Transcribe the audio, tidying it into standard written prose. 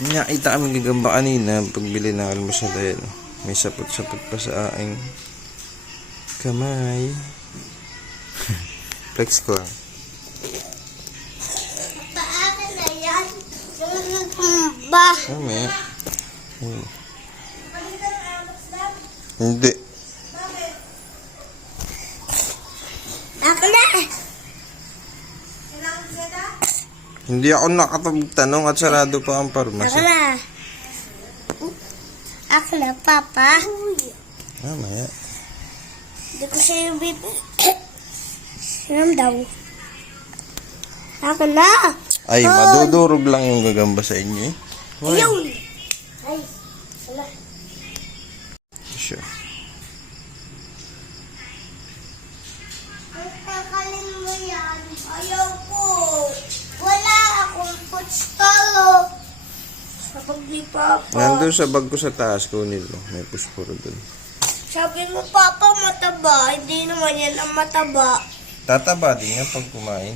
Nakita kami gagamba kanina pagbili ng almusal. Ayan, may sapot-sapot pa sa aking kamay. Flex ko. Paakin na yan. Yung ba? Mamaya. Hindi. Akin na. Hindi ako nakapagtanong at sarado pa ang pharmacy. Akin na. Akin na, Papa. Mamaya. Hindi ko siya yung bibi. Siram daw. Akin na. Ay, madudurog lang yung gagamba sa inyo eh. Why? Ayun. Ay, wala. Siya. Kakalin mo yan. Ayaw ko. Wala akong putstalo. Sabag ni Papa. Nandun sa bag ko sa taas, kunin mo. May puspuro dun. Sabi mo, Papa, mataba. Hindi naman yan ang mataba. Tataba din nga pag kumain.